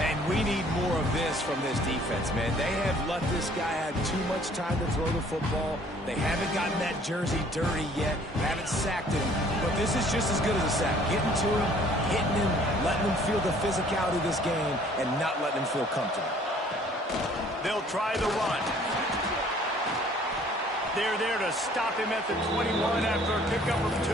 And we need more of this from this defense, man. They have let this guy have too much time to throw the football. They haven't gotten that jersey dirty yet. Haven't sacked him. But this is just as good as a sack. Getting to him, hitting him, letting him feel the physicality of this game, and not letting him feel comfortable. They'll try the run. They're there to stop him at the 21 after a pickup of 2.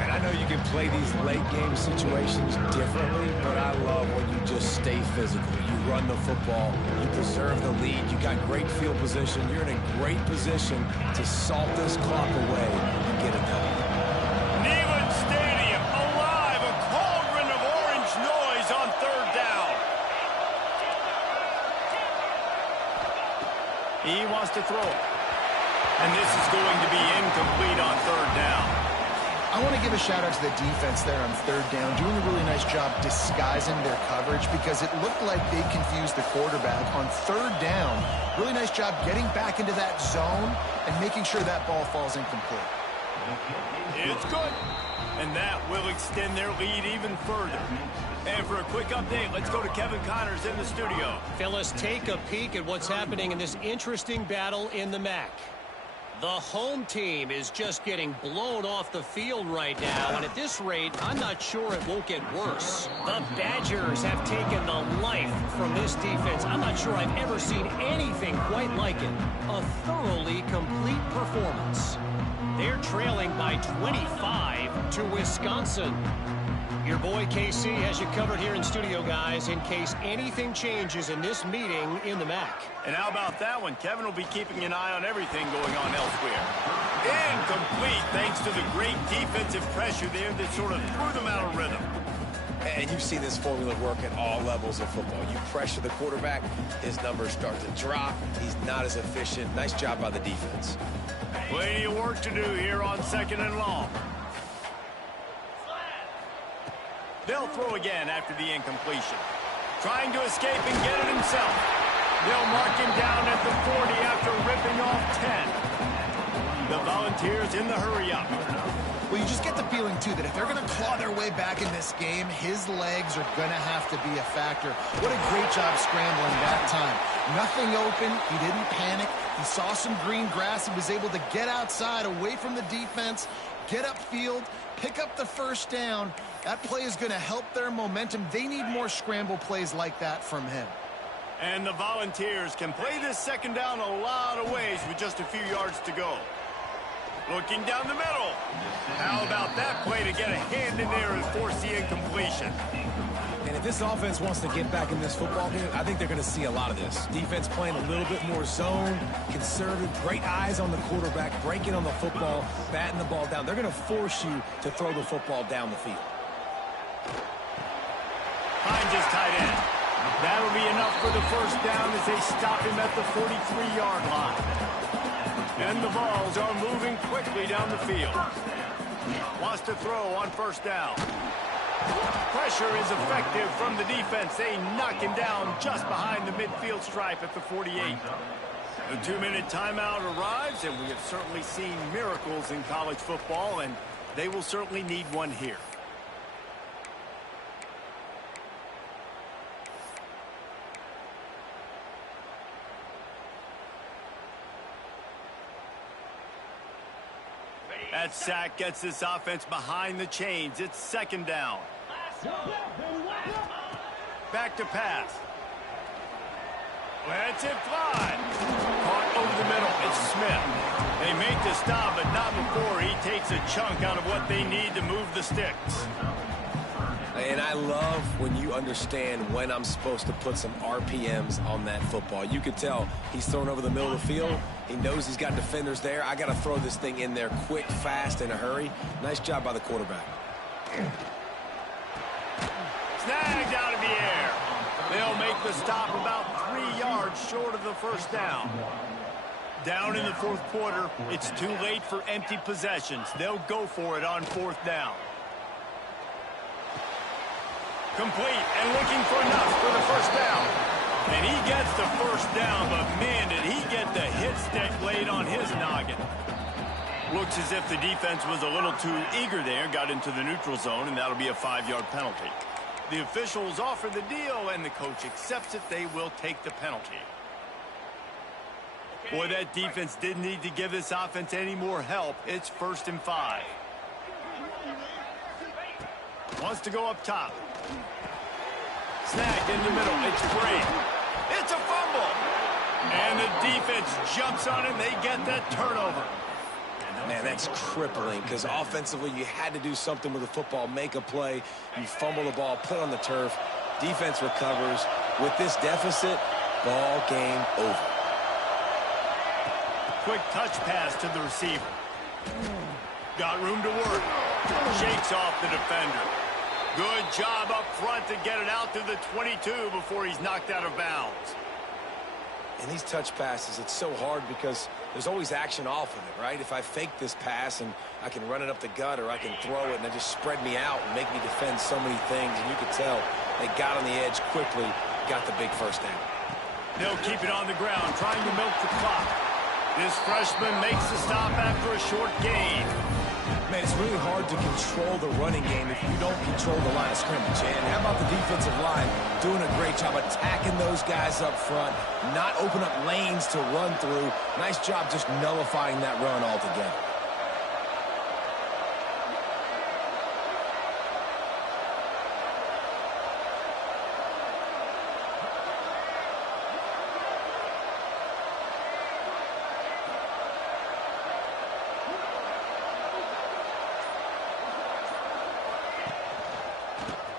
And I know you can play these late game situations differently, but I love when you just stay physical. You run the football, you preserve the lead, you got great field position, you're in a great position to salt this clock away and get it done. Neyland Stadium alive, a cauldron of orange noise on third down. He wants to throw it. And this is going to be incomplete on third down. I want to give a shout-out to the defense there on third down, doing a really nice job disguising their coverage because it looked like they confused the quarterback on third down. Really nice job getting back into that zone and making sure that ball falls incomplete. It's good. And that will extend their lead even further. And for a quick update, let's go to Kevin Connors in the studio. Phyllis, take a peek at what's happening in this interesting battle in the MAC. The home team is just getting blown off the field right now, and at this rate, I'm not sure it won't get worse. The Badgers have taken the life from this defense. I'm not sure I've ever seen anything quite like it. A thoroughly complete performance. They're trailing by 25 to Wisconsin. Your boy KC has you covered here in studio, guys, in case anything changes in this meeting in the MAC. And how about that one? Kevin will be keeping an eye on everything going on elsewhere. Incomplete, thanks to the great defensive pressure there that sort of threw them out of rhythm. And you've seen this formula work at all levels of football. You pressure the quarterback, his numbers start to drop. He's not as efficient. Nice job by the defense. Plenty of work to do here on 2nd and long. They'll throw again after the incompletion. Trying to escape and get it himself. They'll mark him down at the 40 after ripping off 10. The Volunteers in the hurry-up. Well, you just get the feeling, too, that if they're going to claw their way back in this game, his legs are going to have to be a factor. What a great job scrambling that time. Nothing open. He didn't panic. He saw some green grass. He was able to get outside, away from the defense, get upfield, pick up the first down. That play is going to help their momentum. They need more scramble plays like that from him. And the Volunteers can play this 2nd down a lot of ways with just a few yards to go. Looking down the middle. How about that play to get a hand in there and force the incompletion? And if this offense wants to get back in this football game, I think they're going to see a lot of this. Defense playing a little bit more zone, conservative, great eyes on the quarterback, breaking on the football, batting the ball down. They're going to force you to throw the football down the field. Finds his tight end. That'll be enough for the first down as they stop him at the 43-yard line. And the balls are moving quickly down the field. Wants to throw on 1st down. Pressure is effective from the defense. They knock him down just behind the midfield stripe at the 48. The 2-minute timeout arrives, and we have certainly seen miracles in college football, and they will certainly need one here. That sack gets this offense behind the chains. It's 2nd down. Back to pass. Lets it fly. Caught over the middle. It's Smith. They make the stop, but not before he takes a chunk out of what they need to move the sticks. And I love when you understand when I'm supposed to put some RPMs on that football. You could tell he's thrown over the middle of the field. He knows he's got defenders there. I got to throw this thing in there quick, fast, in a hurry. Nice job by the quarterback. Snagged out of the air. They'll make the stop about 3 yards short of the first down. Down in the 4th quarter, it's too late for empty possessions. They'll go for it on 4th down. Complete and looking for enough for the first down. And he gets the first down, but man, did he get the hit stick laid on his noggin. Looks as if the defense was a little too eager there, got into the neutral zone, and that'll be a 5-yard penalty. The officials offer the deal, and the coach accepts it. They will take the penalty. Boy, that defense didn't need to give this offense any more help. It's 1st and 5. Wants to go up top. Snagged in the middle. It's free. It's a fumble. And the defense jumps on it. They get that turnover. Man, that's crippling because offensively you had to do something with the football, make a play. You fumble the ball, put it on the turf. Defense recovers. With this deficit, ball game over. Quick touch pass to the receiver. Got room to work. Shakes off the defender. Good job up front to get it out to the 22 before he's knocked out of bounds. And these touch passes, it's so hard because there's always action off of it, right? If I fake this pass and I can run it up the gut or I can throw it and they just spread me out and make me defend so many things. And you could tell they got on the edge quickly, got the big first down. They'll keep it on the ground, trying to milk the clock. This freshman makes the stop after a short gain. man, it's really hard to control the running game if you don't control the line of scrimmage. And how about the defensive line doing a great job attacking those guys up front, not open up lanes to run through. Nice job just nullifying that run altogether.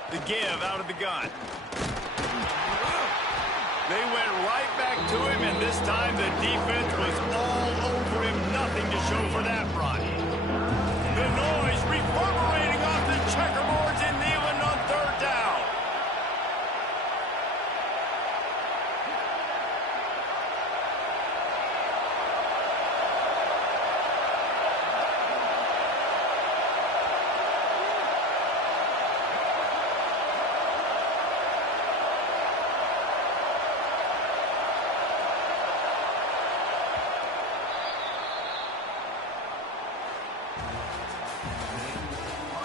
The give out of the gun. They went right back to him, and this time the defense was all over him. Nothing to show for that run. The noise reverberating off the checkerboards in Neyland on third down.